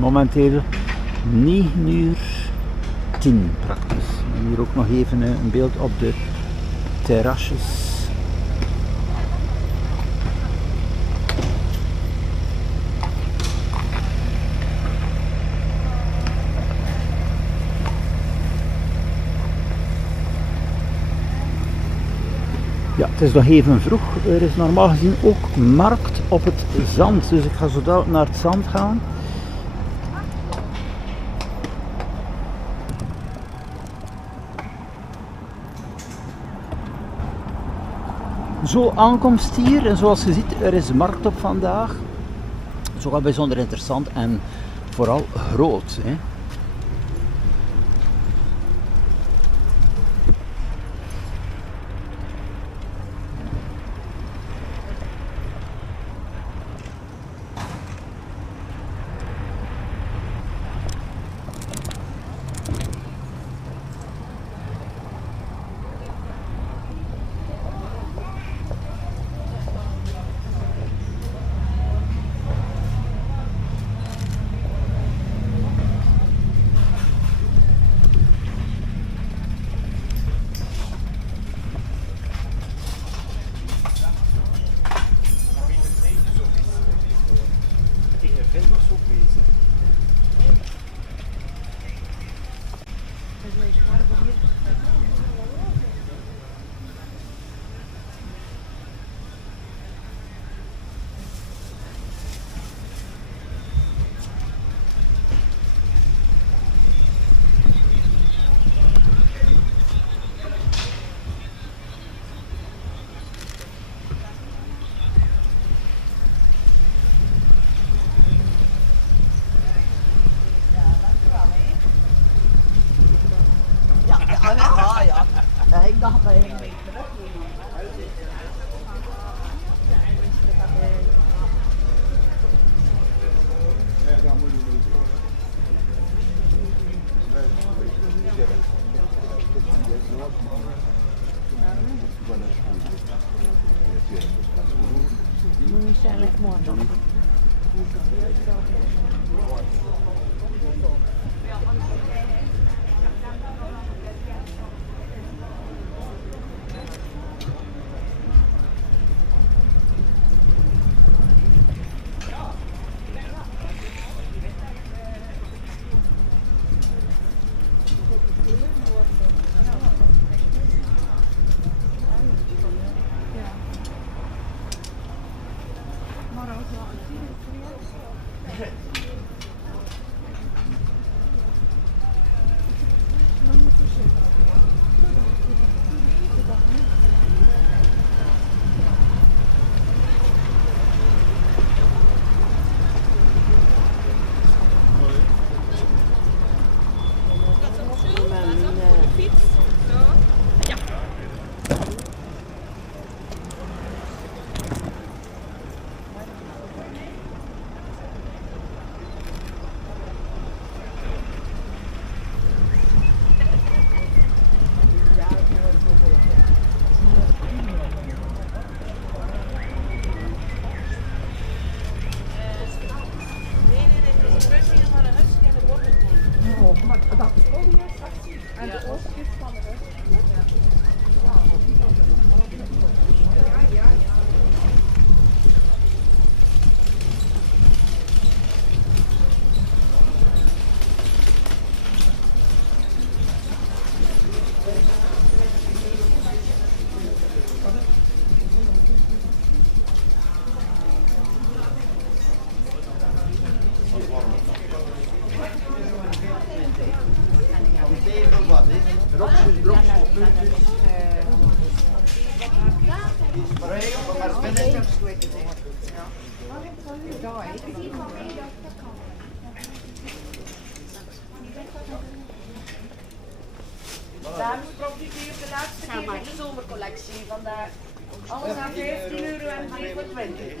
momenteel 9:10 praktisch. En hier ook nog even een beeld op de terrasjes. Ja, het is nog even vroeg. Er is normaal gezien ook markt op het zand. Dus ik ga zo dadelijk naar het zand gaan. Zo aankomst hier. En zoals je ziet, er is markt op vandaag. Het is ook wel bijzonder interessant en vooral groot. Hè. Ja, ik dacht dat hij ging mee terug. Nu zijn het morgen. Dames profiteren de laatste keer van de zomercollectie. Vandaar alles aan €15 en 3 voor 20.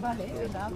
Vale, inderdaad.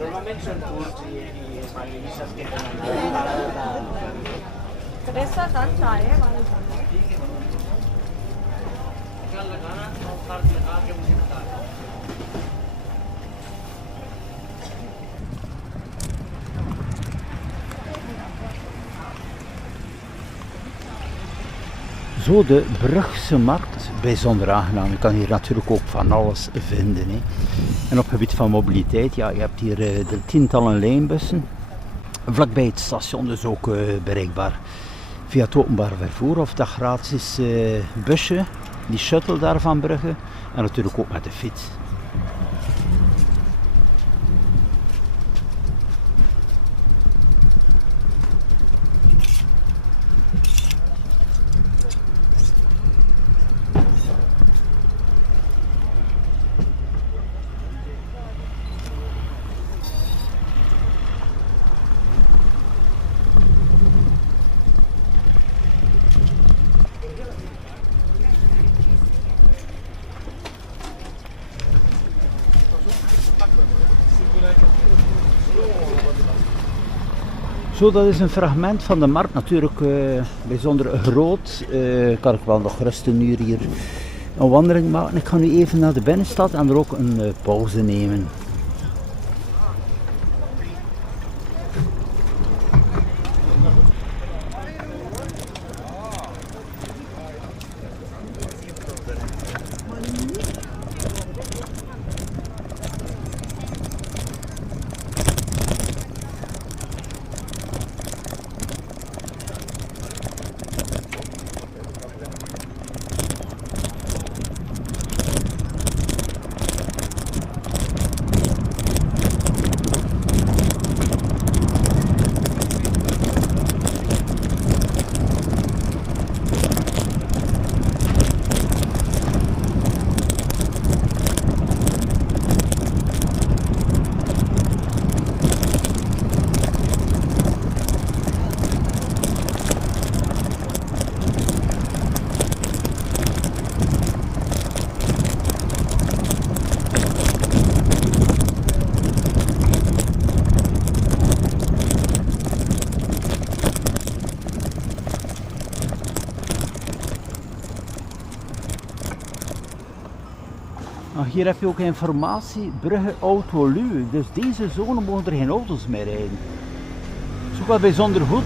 Normalmente son tours y españolistas que tienen Teresa tan चाय है हमारे सामने क्या लगाना और खर्च लगा के मुझे बता दो। Zo de Brugse markt, bijzonder aangenaam. Je kan hier natuurlijk ook van alles vinden. Hè. En op het gebied van mobiliteit, ja, je hebt hier de tientallen lijnbussen. Vlakbij het station dus ook bereikbaar via het openbaar vervoer of dat gratis busje, die shuttle daar van Brugge. En natuurlijk ook met de fiets. Zo, dat is een fragment van de markt, natuurlijk bijzonder groot. Kan ik wel nog rustig een uur hier een wandeling maken. Ik ga nu even naar de binnenstad en er ook een pauze nemen. Hier heb je ook informatie, Brugge Autoluw. Dus deze zone mogen er geen auto's meer rijden. Dat is ook wel bijzonder goed.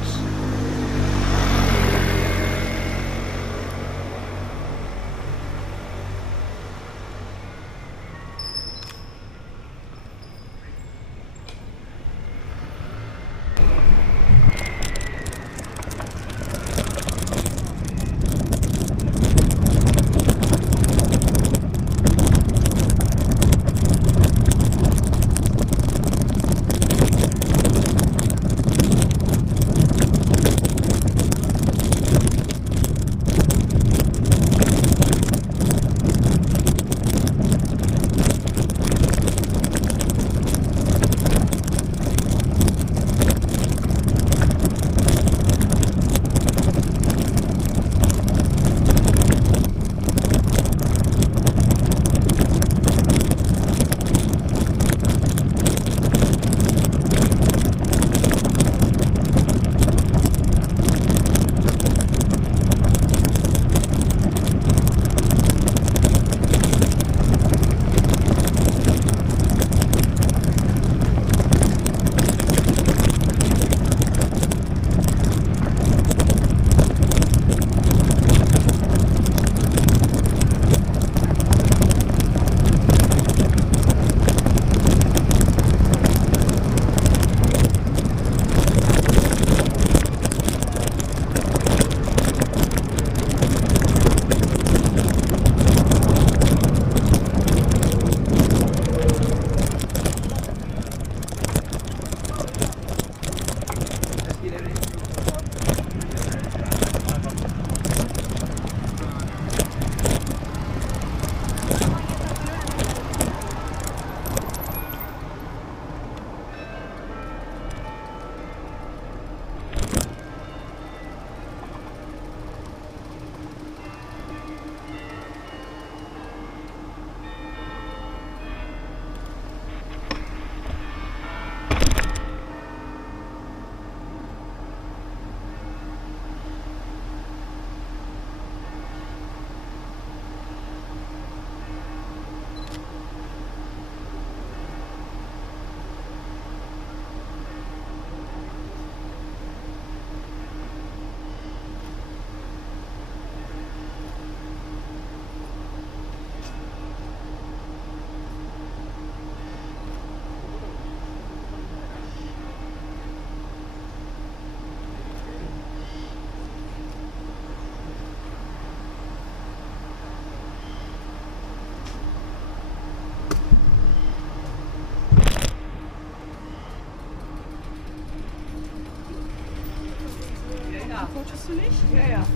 Willst du nicht? Ja, ja.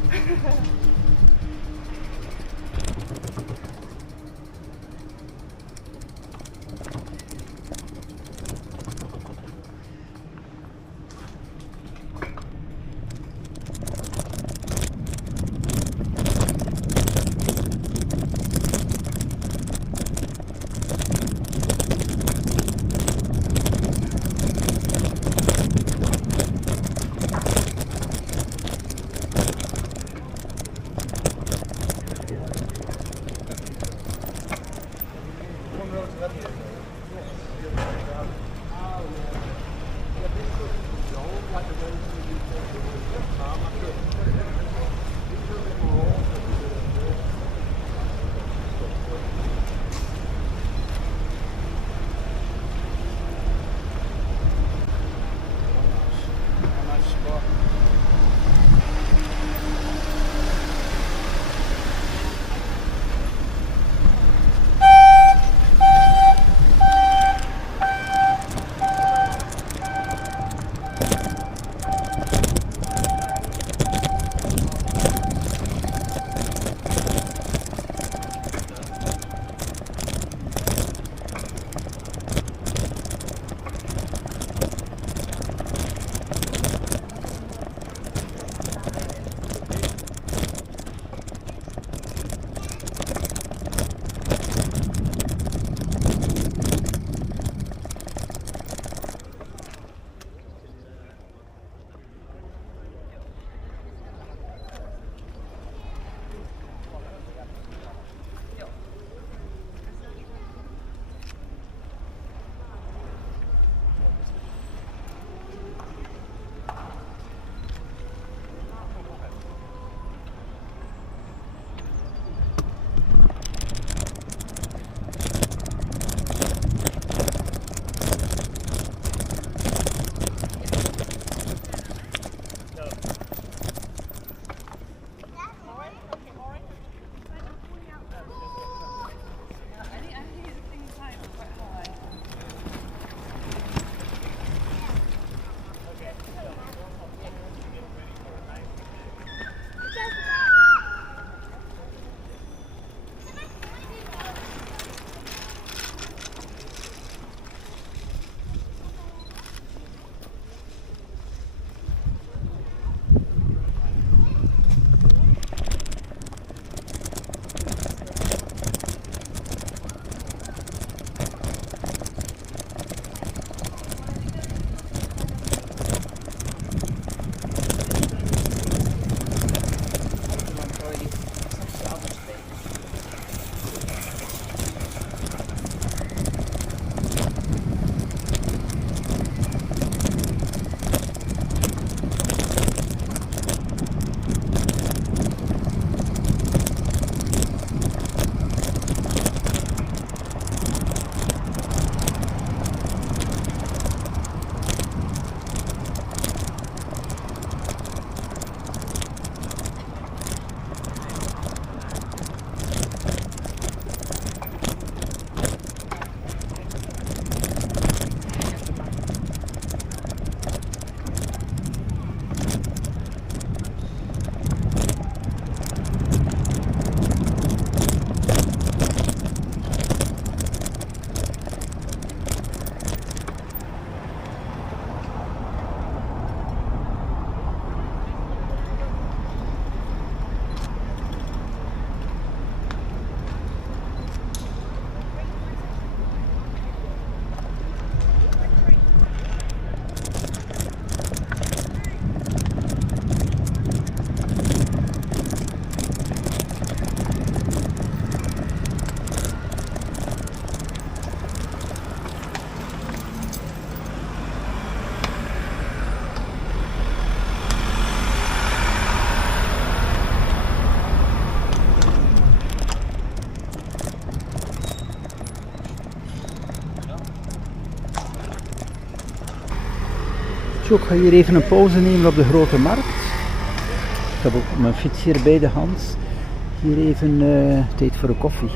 Zo, ik ga hier even een pauze nemen op de Grote Markt. Ik heb ook mijn fiets hier bij de hand. Hier even tijd voor een koffie.